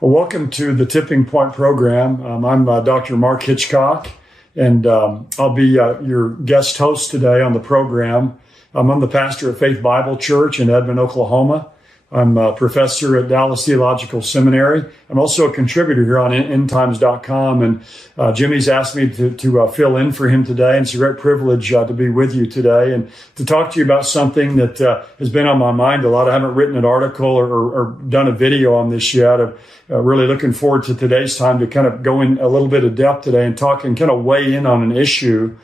Well, welcome to the Tipping Point program. I'm Dr. Mark Hitchcock, and I'll be your guest host today on the program. I'm the pastor at Faith Bible Church in Edmond, Oklahoma. I'm a professor at Dallas Theological Seminary. I'm also a contributor here on endtimes.com, and Jimmy's asked me to fill in for him today, and it's a great privilege to be with you today and to talk to you about something that has been on my mind a lot. I haven't written an article or done a video on this yet. I'm really looking forward to today's time to kind of go in a little bit of depth today and talk and kind of weigh in on an issue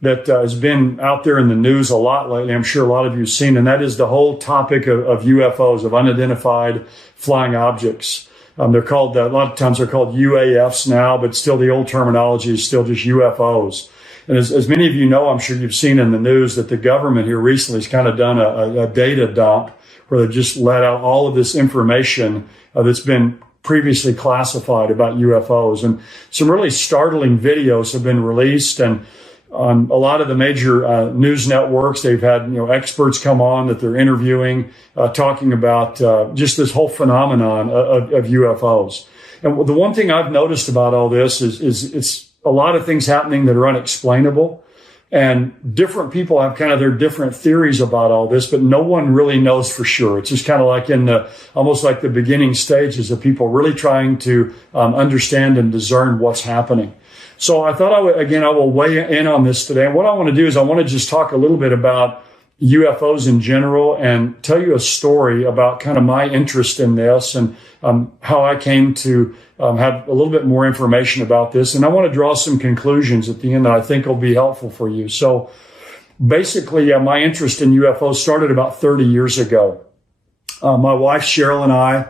that has been out there in the news a lot lately. I'm sure a lot of you have seen, and that is the whole topic of UFOs, of unidentified flying objects. They're called, a lot of times they're called UAFs now, but still the old terminology is still just UFOs. And as many of you know, I'm sure you've seen in the news that the government here recently has kind of done a data dump where they just let out all of this information that's been previously classified about UFOs. And some really startling videos have been released, and on a lot of the major news networks, they've had experts come on that they're interviewing, talking about just this whole phenomenon of UFOs. And the one thing I've noticed about all this is it's a lot of things happening that are unexplainable, and different people have kind of their different theories about all this, but no one really knows for sure. It's just kind of like almost like the beginning stages of people really trying to understand and discern what's happening. So I thought I will weigh in on this today. And what I want to do is I want to just talk a little bit about UFOs in general and tell you a story about kind of my interest in this and how I came to have a little bit more information about this. And I want to draw some conclusions at the end that I think will be helpful for you. So basically, my interest in UFOs started about 30 years ago. My wife, Cheryl, and I,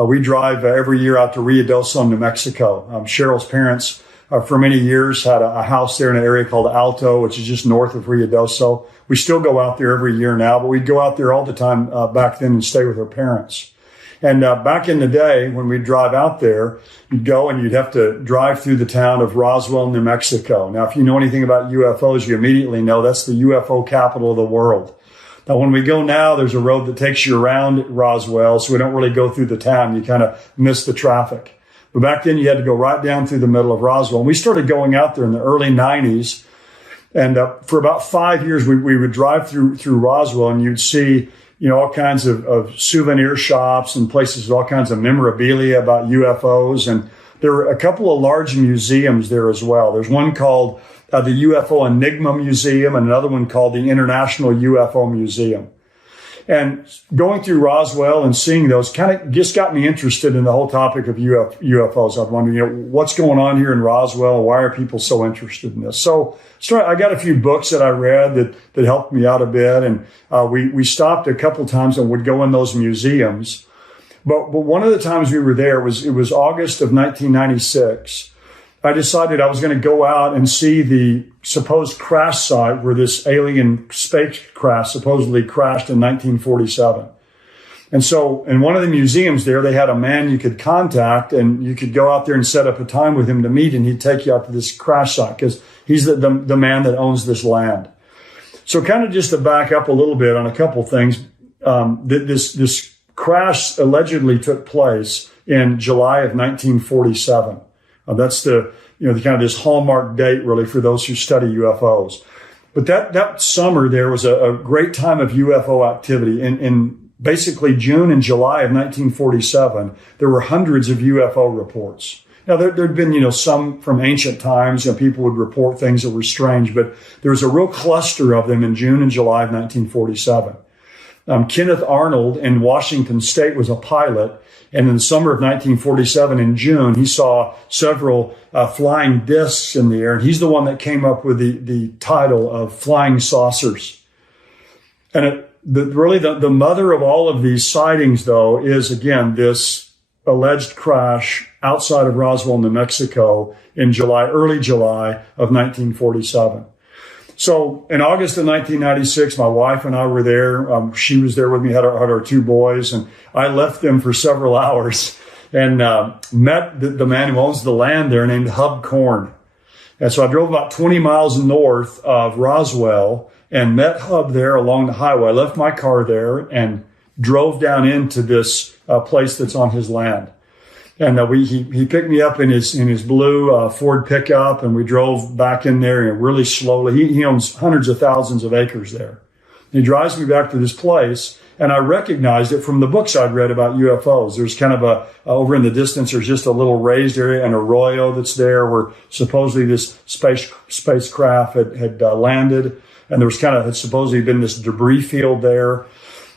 we drive every year out to Ruidoso, New Mexico. Cheryl's parents for many years had a house there in an area called Alto, which is just north of Ruidoso. We still go out there every year now, but we'd go out there all the time back then and stay with her parents. And back in the day, when we'd drive out there, you'd go and you'd have to drive through the town of Roswell, New Mexico. Now, if you know anything about UFOs, you immediately know that's the UFO capital of the world. Now, when we go now, there's a road that takes you around Roswell, so we don't really go through the town. You kind of miss the traffic. But back then, you had to go right down through the middle of Roswell. And we started going out there in the early 90s. And for about 5 years, we would drive through Roswell, and you'd see, all kinds of souvenir shops and places with all kinds of memorabilia about UFOs. And there were a couple of large museums there as well. There's one called the UFO Enigma Museum and another one called the International UFO Museum. And going through Roswell and seeing those kind of just got me interested in the whole topic of UFOs. I wondered, what's going on here in Roswell? Why are people so interested in this? So I got a few books that I read that helped me out a bit. And we stopped a couple times and would go in those museums. But one of the times we were there it was August of 1996. I decided I was going to go out and see the supposed crash site where this alien spacecraft supposedly crashed in 1947. And so in one of the museums there, they had a man you could contact, and you could go out there and set up a time with him to meet, and he'd take you out to this crash site because he's the man that owns this land. So kind of just to back up a little bit on a couple things, this crash allegedly took place in July of 1947. That's the kind of this hallmark date really for those who study UFOs. But that summer there was a great time of UFO activity. In basically June and July of 1947, there were hundreds of UFO reports. Now there'd been some from ancient times. People would report things that were strange, but there was a real cluster of them in June and July of 1947. Kenneth Arnold in Washington State was a pilot. And in the summer of 1947, in June, he saw several flying discs in the air. And he's the one that came up with the title of flying saucers. And really the mother of all of these sightings, though, is, again, this alleged crash outside of Roswell, New Mexico in early July of 1947. So in August of 1996, my wife and I were there. She was there with me, had our two boys, and I left them for several hours and met the man who owns the land there named Hub Korn. And so I drove about 20 miles north of Roswell and met Hub there along the highway. I left my car there and drove down into this place that's on his land. And he picked me up in his blue Ford pickup, and we drove back in there and really slowly. He owns hundreds of thousands of acres there. He drives me back to this place, and I recognized it from the books I'd read about UFOs. There's kind of over in the distance, there's just a little raised area, an arroyo that's there where supposedly this spacecraft had landed, and there was had supposedly been this debris field there.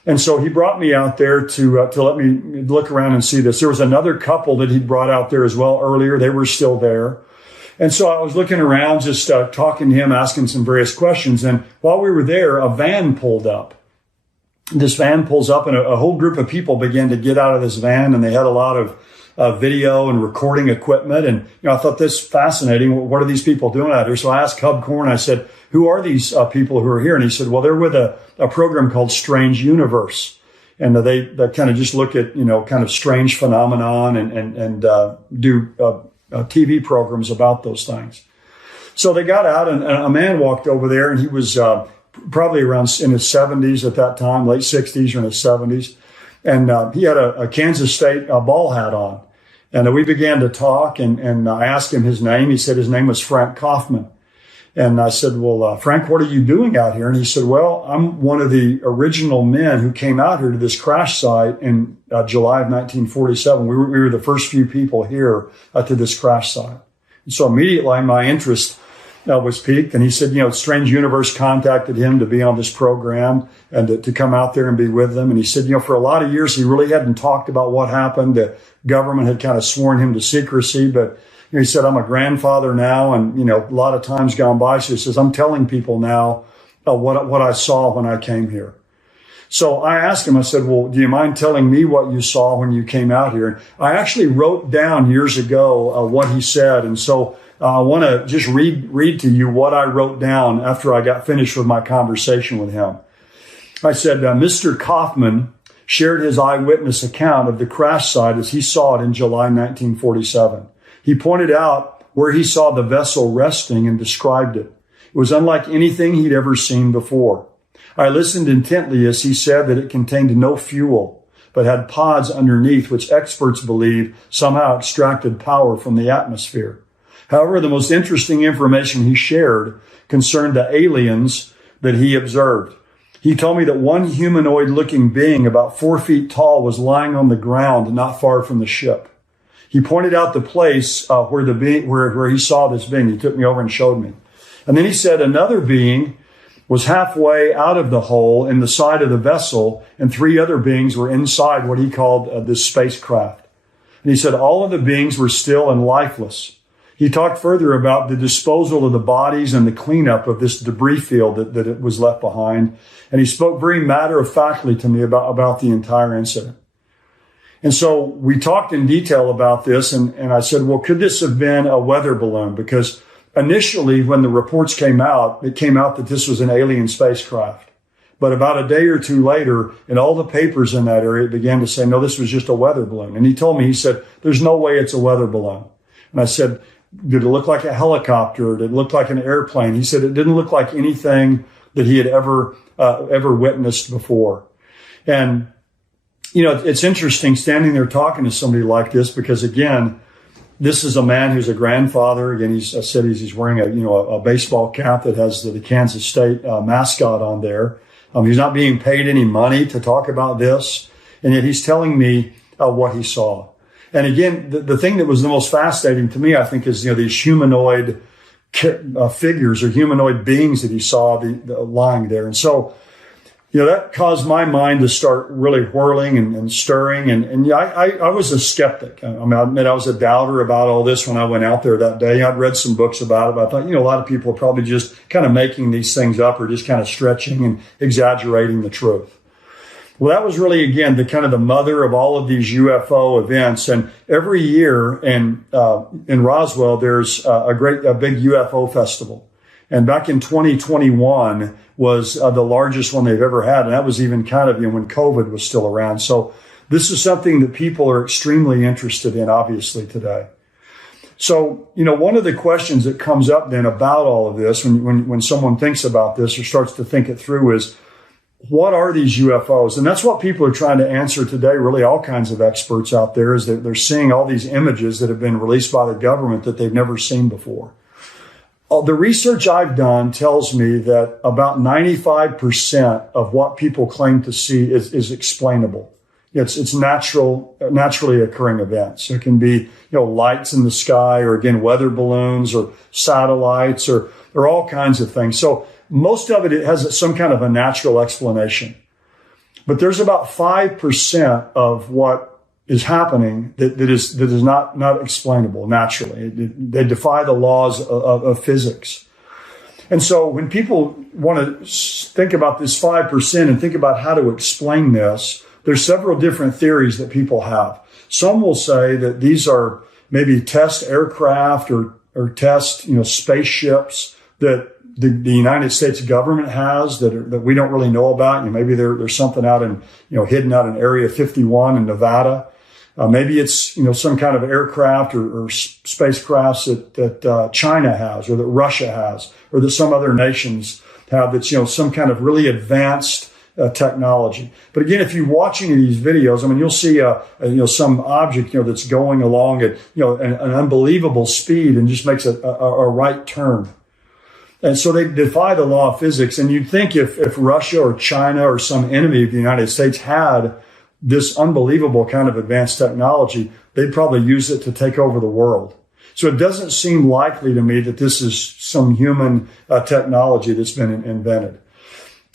And so he brought me out there to let me look around and see this. There was another couple that he'd brought out there as well earlier. They were still there. And so I was looking around, just talking to him, asking some various questions. And while we were there, a van pulled up. This van pulls up, and a whole group of people began to get out of this van, and they had a lot of video and recording equipment. And I thought this fascinating. What are these people doing out here? So I asked Cub Corn, I said, who are these people who are here? And he said, well, they're with a program called Strange Universe. And they kind of just look at, kind of strange phenomenon and do TV programs about those things. So they got out, and a man walked over there, and he was probably around in his 70s at that time, late 60s or in his 70s. And he had a Kansas State ball hat on. And we began to talk, and I asked him his name. He said his name was Frank Kaufman. And I said, well, Frank, what are you doing out here? And he said, well, I'm one of the original men who came out here to this crash site in July of 1947. We were the first few people here to this crash site. And so immediately my interest was piqued. And he said, Strange Universe contacted him to be on this program and to come out there and be with them. And he said, for a lot of years, he really hadn't talked about what happened. The government had kind of sworn him to secrecy, but he said, I'm a grandfather now, and, a lot of times gone by. So he says, I'm telling people now what I saw when I came here. So I asked him, I said, well, do you mind telling me what you saw when you came out here? And I actually wrote down years ago what he said. And so I want to just read to you what I wrote down after I got finished with my conversation with him. I said, Mr. Kaufman shared his eyewitness account of the crash site as he saw it in July 1947. He pointed out where he saw the vessel resting and described it. It was unlike anything he'd ever seen before. I listened intently as he said that it contained no fuel, but had pods underneath which experts believe somehow extracted power from the atmosphere. However, the most interesting information he shared concerned the aliens that he observed. He told me that one humanoid-looking being about 4 feet tall was lying on the ground not far from the ship. He pointed out the place where he saw this being. He took me over and showed me. And then he said another being was halfway out of the hole in the side of the vessel, and 3 other beings were inside what he called this spacecraft. And he said all of the beings were still and lifeless. He talked further about the disposal of the bodies and the cleanup of this debris field that it was left behind. And he spoke very matter-of-factly to me about the entire incident. And so we talked in detail about this, and I said, well, could this have been a weather balloon? Because initially, when the reports came out, it came out that this was an alien spacecraft. But about a day or two later, in all the papers in that area, it began to say, no, this was just a weather balloon. And he told me, he said, there's no way it's a weather balloon. And I said, did it look like a helicopter? Did it look like an airplane? He said it didn't look like anything that he had ever witnessed before. And it's interesting standing there talking to somebody like this because, again, this is a man who's a grandfather. Again, he's wearing a baseball cap that has the Kansas State mascot on there. He's not being paid any money to talk about this, and yet he's telling me what he saw. And again, the thing that was the most fascinating to me, I think, is these humanoid figures or humanoid beings that he saw lying there, and so. That caused my mind to start really whirling and stirring. And I was a skeptic. I admit I was a doubter about all this when I went out there that day. I'd read some books about it, but I thought, a lot of people are probably just kind of making these things up or just kind of stretching and exaggerating the truth. Well, that was really, again, the mother of all of these UFO events. And every year in Roswell, there's a big UFO festival. And back in 2021 was the largest one they've ever had. And that was even kind of when COVID was still around. So this is something that people are extremely interested in, obviously, today. So, one of the questions that comes up then about all of this when someone thinks about this or starts to think it through is, what are these UFOs? And that's what people are trying to answer today. Really, all kinds of experts out there is that they're seeing all these images that have been released by the government that they've never seen before. The research I've done tells me that about 95% of what people claim to see is explainable. It's naturally occurring events. It can be, lights in the sky, or again, weather balloons or satellites or all kinds of things. So most of it has some kind of a natural explanation. But there's about 5% of what is happening that is not explainable naturally. They defy the laws of physics. And so when people want to think about this 5% and think about how to explain this, there's several different theories that people have. Some will say that these are maybe test aircraft or test, spaceships that the United States government has that we don't really know about. Maybe there's something out in, hidden out in Area 51 in Nevada. Maybe it's, some kind of aircraft or spacecrafts that China has, or that Russia has, or that some other nations have that's, some kind of really advanced technology. But again, if you watch any of these videos, you'll see some object, that's going along at, an unbelievable speed and just makes a right turn. And so they defy the law of physics. And you'd think if Russia or China or some enemy of the United States had this unbelievable kind of advanced technology, they'd probably use it to take over the world. So it doesn't seem likely to me that this is some human technology that's been invented.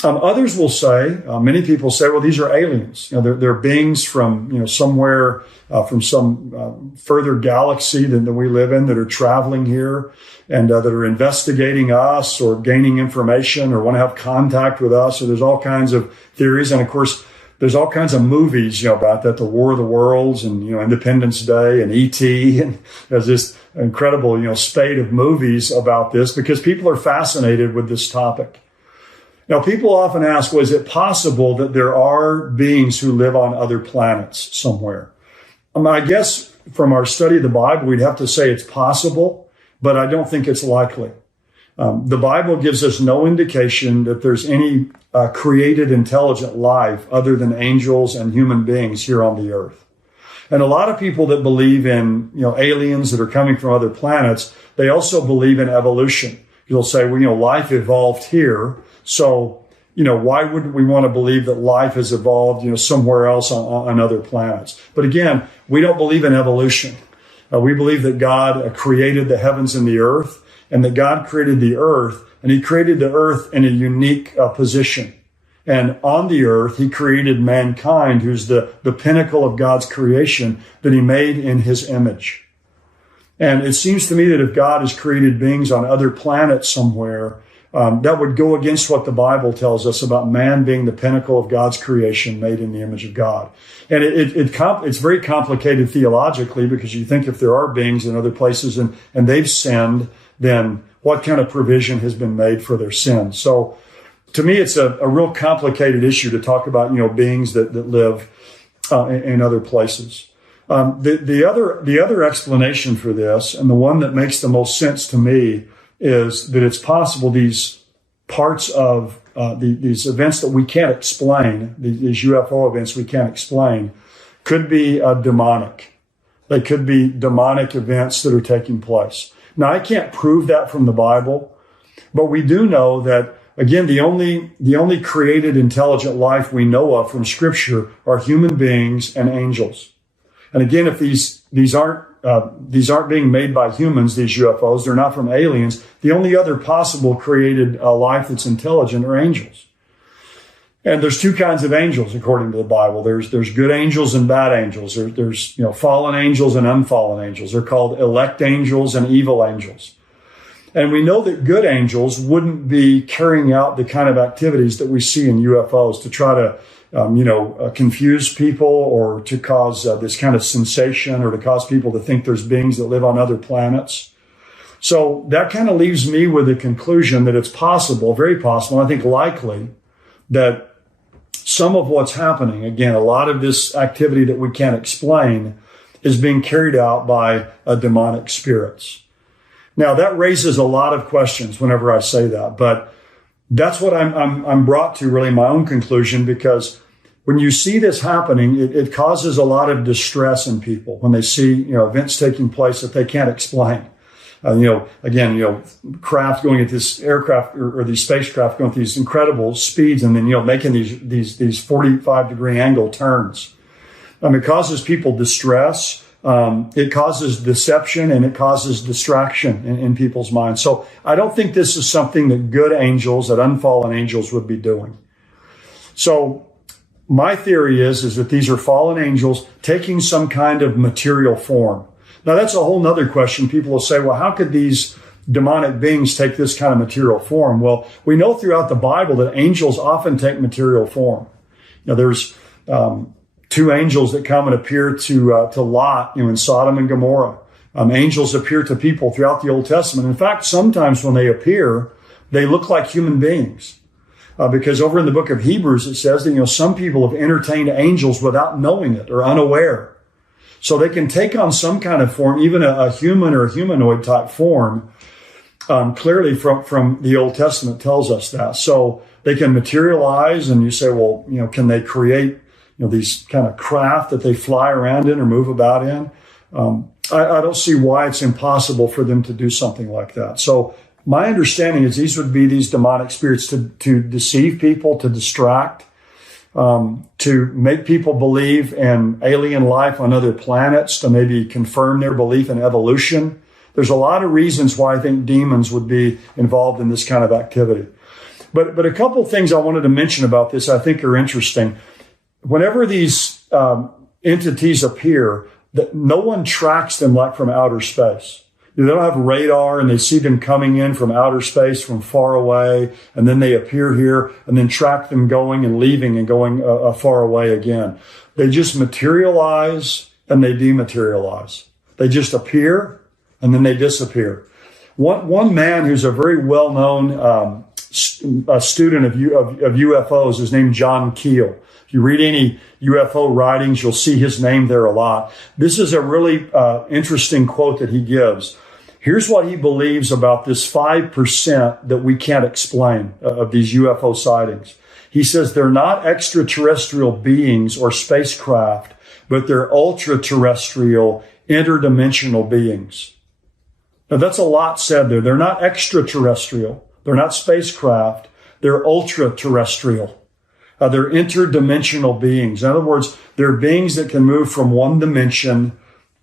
Others will say, many people say, well, these are aliens. They're beings from, somewhere, from some further galaxy than we live in, that are traveling here and that are investigating us or gaining information or want to have contact with us. So there's all kinds of theories. And of course, there's all kinds of movies, about that, the War of the Worlds and, Independence Day and E.T. And there's this incredible, spate of movies about this because people are fascinated with this topic. Now, people often ask, well, is it possible that there are beings who live on other planets somewhere? I guess from our study of the Bible, we'd have to say it's possible, but I don't think it's likely. The Bible gives us no indication that there's any created intelligent life other than angels and human beings here on the earth. And a lot of people that believe in, aliens that are coming from other planets, they also believe in evolution. You'll say, well, life evolved here. So, why wouldn't we want to believe that life has evolved, somewhere else on other planets? But again, we don't believe in evolution. We believe that God created the heavens and the earth, and that God created the earth, and he created the earth in a unique position. And on the earth, he created mankind, who's the pinnacle of God's creation that he made in his image. And it seems to me that if God has created beings on other planets somewhere, that would go against what the Bible tells us about man being the pinnacle of God's creation made in the image of God. And it's very complicated theologically, because you think if there are beings in other places and they've sinned, then what kind of provision has been made for their sins? So to me, it's a real complicated issue to talk about, beings that live in other places. The other explanation for this, and the one that makes the most sense to me, is that it's possible these parts of these events that we can't explain, these UFO events we can't explain, could be demonic. They could be demonic events that are taking place. Now, I can't prove that from the Bible, but we do know that, again, the only created intelligent life we know of from Scripture are human beings and angels. And again, if these aren't being made by humans, these UFOs, they're not from aliens. The only other possible created life that's intelligent are angels. And there's two kinds of angels, according to the Bible. There's good angels and bad angels. There's fallen angels and unfallen angels. They're called elect angels and evil angels. And we know that good angels wouldn't be carrying out the kind of activities that we see in UFOs to try to confuse people or to cause this kind of sensation or to cause people to think there's beings that live on other planets. So that kind of leaves me with the conclusion that it's possible, very possible, I think likely, that some of what's happening, again, a lot of this activity that we can't explain, is being carried out by demonic spirits. Now, that raises a lot of questions whenever I say that, but that's what I'm brought to really my own conclusion, because when you see this happening, it causes a lot of distress in people when they see, events taking place that they can't explain. Craft going at this aircraft or these spacecraft going at these incredible speeds, and then, making these 45-degree angle turns. It causes people distress. It causes deception, and it causes distraction in people's minds. So I don't think this is something that good angels, that unfallen angels would be doing. So my theory is that these are fallen angels taking some kind of material form. Now, that's a whole nother question. People will say, well, how could these demonic beings take this kind of material form? Well, we know throughout the Bible that angels often take material form. There's two angels that come and appear to Lot, in Sodom and Gomorrah. Angels appear to people throughout the Old Testament. In fact, sometimes when they appear, they look like human beings. Because over in the book of Hebrews, it says that, some people have entertained angels without knowing it or unaware. So they can take on some kind of form, even a human or a humanoid type form. Clearly from the Old Testament tells us that. So they can materialize, and you say, well, can they create, these kind of craft that they fly around in or move about in? I don't see why it's impossible for them to do something like that. So my understanding is these would be these demonic spirits to deceive people, to distract, to make people believe in alien life on other planets, to maybe confirm their belief in evolution. There's a lot of reasons why I think demons would be involved in this kind of activity. But a couple of things I wanted to mention about this I think are interesting. Whenever these entities appear, that no one tracks them like from outer space. They don't have radar, and they see them coming in from outer space from far away, and then they appear here and then track them going and leaving and going far away again. They just materialize and they dematerialize. They just appear and then they disappear. One man who's a very well-known student of UFOs is named John Keel. If you read any UFO writings, you'll see his name there a lot. This is a really interesting quote that he gives. Here's what he believes about this 5% that we can't explain of these UFO sightings. He says they're not extraterrestrial beings or spacecraft, but they're ultra-terrestrial, interdimensional beings. Now, that's a lot said there. They're not extraterrestrial. They're not spacecraft. They're ultra-terrestrial. They're interdimensional beings. In other words, they're beings that can move from one dimension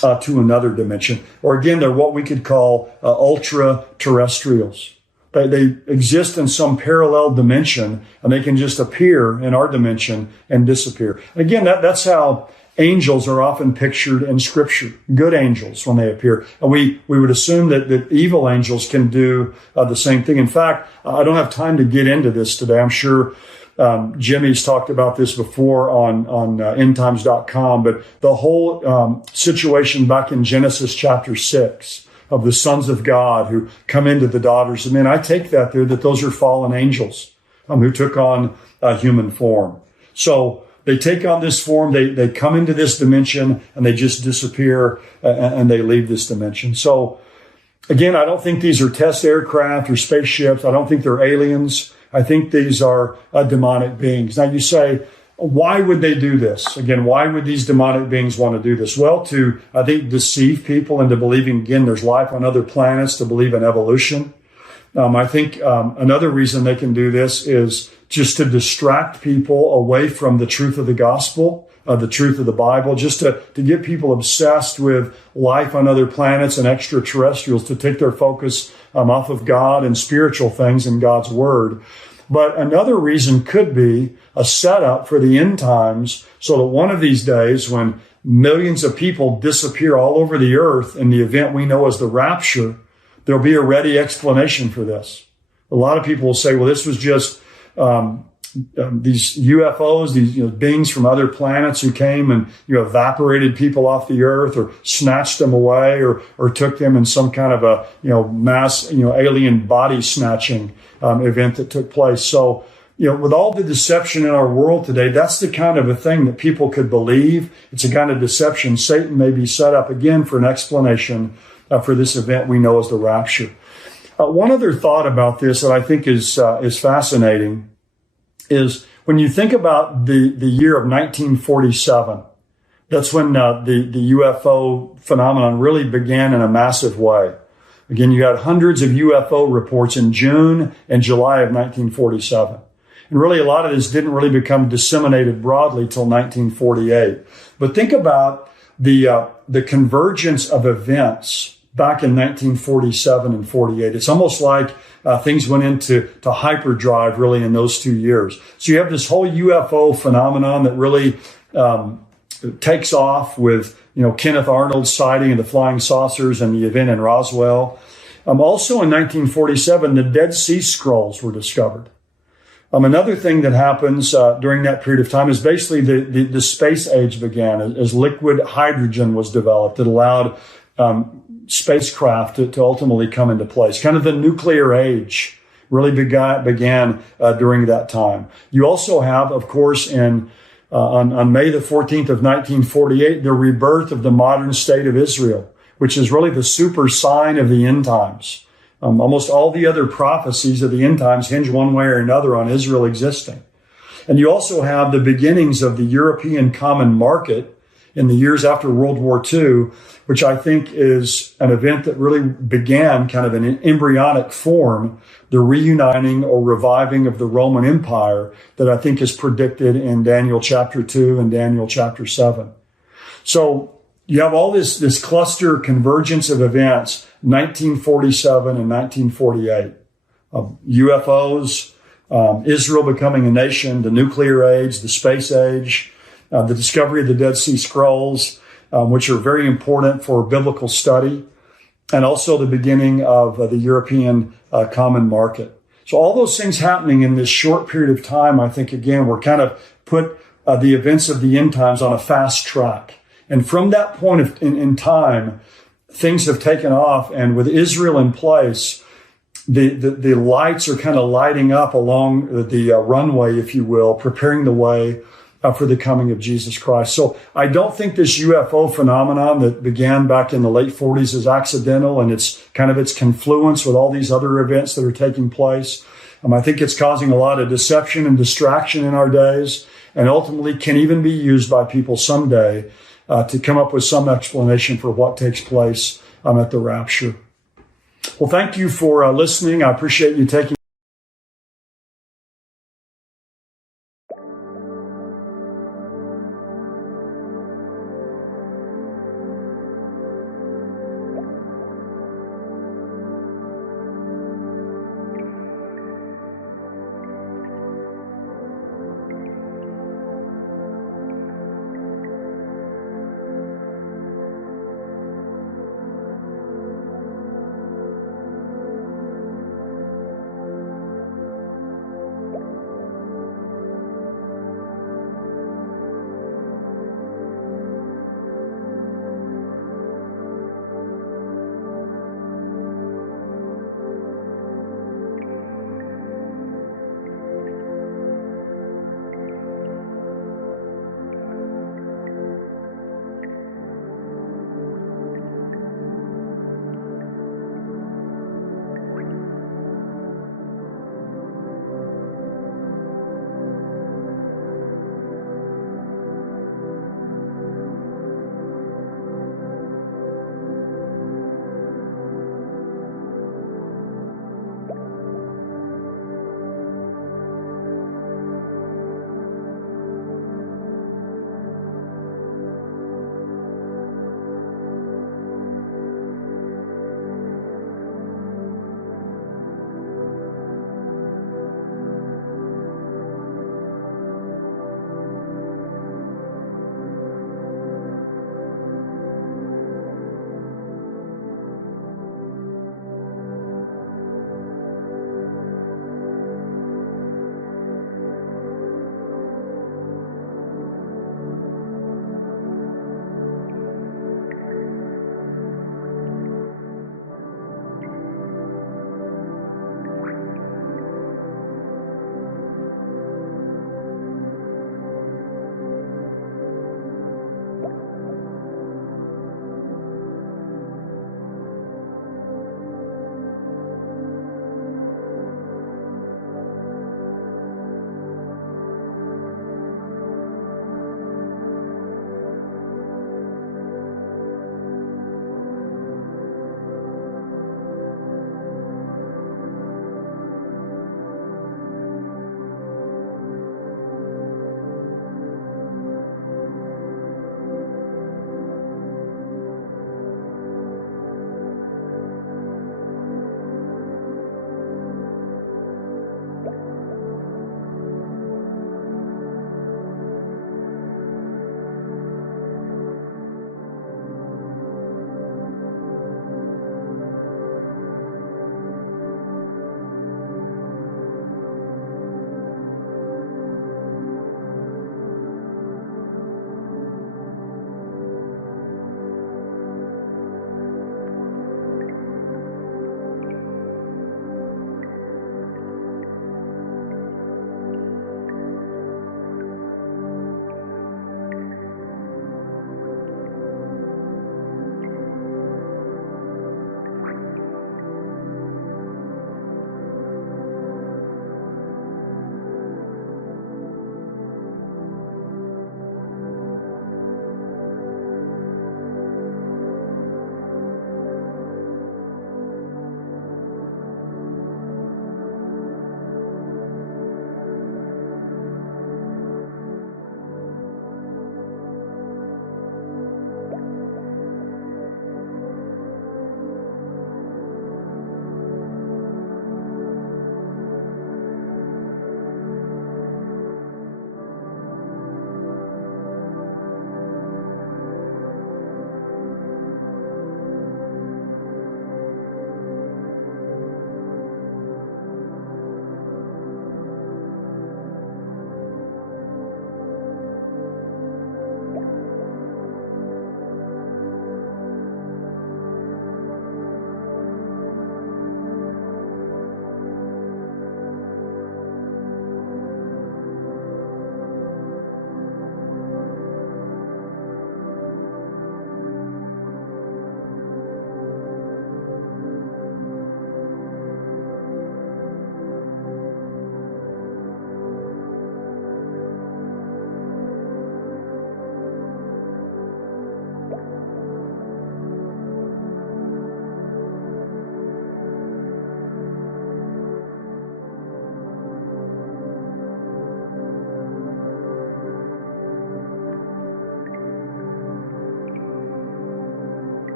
to another dimension. Or again, they're what we could call ultra-terrestrials. They exist in some parallel dimension, and they can just appear in our dimension and disappear. And again, that's how angels are often pictured in Scripture. Good angels when they appear. And we would assume that evil angels can do the same thing. In fact, I don't have time to get into this today. I'm sure Jimmy's talked about this before on endtimes.com, but the whole situation back in Genesis chapter 6 of the sons of God who come into the daughters of men, I take that there that those are fallen angels who took on a human form. So they take on this form, they come into this dimension, and they just disappear and they leave this dimension. So again, I don't think these are test aircraft or spaceships. I don't think they're aliens. I think these are demonic beings. Now you say, why would they do this? Again, why would these demonic beings want to do this? Well, to, I think, deceive people into believing, again, there's life on other planets, to believe in evolution. I think another reason they can do this is just to distract people away from the truth of the gospel, the truth of the Bible, just to get people obsessed with life on other planets and extraterrestrials, to take their focus off of God and spiritual things in God's Word. But another reason could be a setup for the end times, so that one of these days, when millions of people disappear all over the earth in the event we know as the rapture, there'll be a ready explanation for this. A lot of people will say, well, this was just these UFOs, these beings from other planets who came and evaporated people off the earth, or snatched them away, or took them in some kind of a mass alien body snatching event that took place. So with all the deception in our world today, that's the kind of a thing that people could believe. It's a kind of deception Satan may be set up again for an explanation for this event we know as the rapture. One other thought about this that I think is fascinating is when you think about the year of 1947, that's when the UFO phenomenon really began in a massive way. Again, you had hundreds of UFO reports in June and July of 1947. And really, a lot of this didn't really become disseminated broadly till 1948. But think about the convergence of events back in 1947 and 48. It's almost like things went into hyperdrive really in those 2 years. So you have this whole UFO phenomenon that really takes off with, Kenneth Arnold's sighting of the flying saucers and the event in Roswell. Also in 1947, the Dead Sea Scrolls were discovered. Another thing that happens during that period of time is basically the space age began as liquid hydrogen was developed that allowed spacecraft to ultimately come into place. Kind of the nuclear age really began during that time. You also have, of course, on May the 14th of 1948, the rebirth of the modern state of Israel, which is really the super sign of the end times. Almost all the other prophecies of the end times hinge one way or another on Israel existing. And you also have the beginnings of the European common market in the years after World War II, which I think is an event that really began kind of in an embryonic form, the reuniting or reviving of the Roman Empire that I think is predicted in Daniel chapter 2 and Daniel chapter 7. So you have all this cluster convergence of events, 1947 and 1948. UFOs, Israel becoming a nation, the nuclear age, the space age, the discovery of the Dead Sea Scrolls, which are very important for biblical study, and also the beginning of the European common market. So all those things happening in this short period of time, I think, again, we're kind of put the events of the end times on a fast track. And from that point in time, things have taken off. And with Israel in place, the lights are kind of lighting up along the runway, if you will, preparing the way for the coming of Jesus Christ. So I don't think this UFO phenomenon that began back in the late 40s is accidental, and it's kind of its confluence with all these other events that are taking place. I think it's causing a lot of deception and distraction in our days, and ultimately can even be used by people someday to come up with some explanation for what takes place at the rapture. Well, thank you for listening. I appreciate you taking